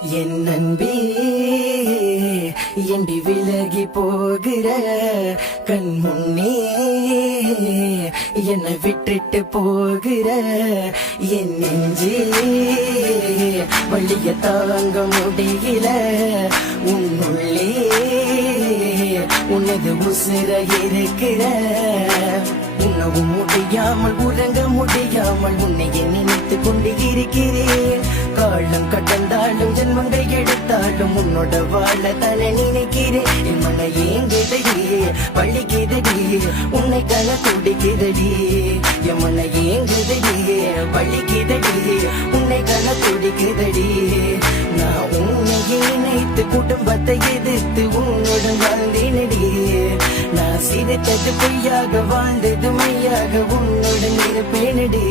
என் நன்பே எண்டி விலகி போகிற கண் முன்னே என்னை விட்டுட்டு போகிற என் நெஞ்சே வழிய தாங்க முடியல உன்னுள்ளே உனது உசுர இருக்கிற உணவும் முடியாமல் உறங்க முடியாமல் உன்னை நினைத்து கொண்டு இருக்கிறேன். காலம் கடந்தாலும் ஜென்மங்கள் எடுத்தாலும் உன்னோட வாழ தானே நினைக்கிறேன். என் மன ஏங்குதடி வலிக்குதடி உன்னை கன துடிக்குதடி. என் மன ஏங்குதடி வலிக்குதடி உன்னை கன துடிக்குதடி. நான் உன்னை நினைத்து குடும்பத்தை எதிர்த்து உன்னுடன் வாழ்ந்தேனடி. நான் சிரித்தது பொய்யாக வாழ்ந்தது மையாக உன்னுடன் இருப்பேனடி.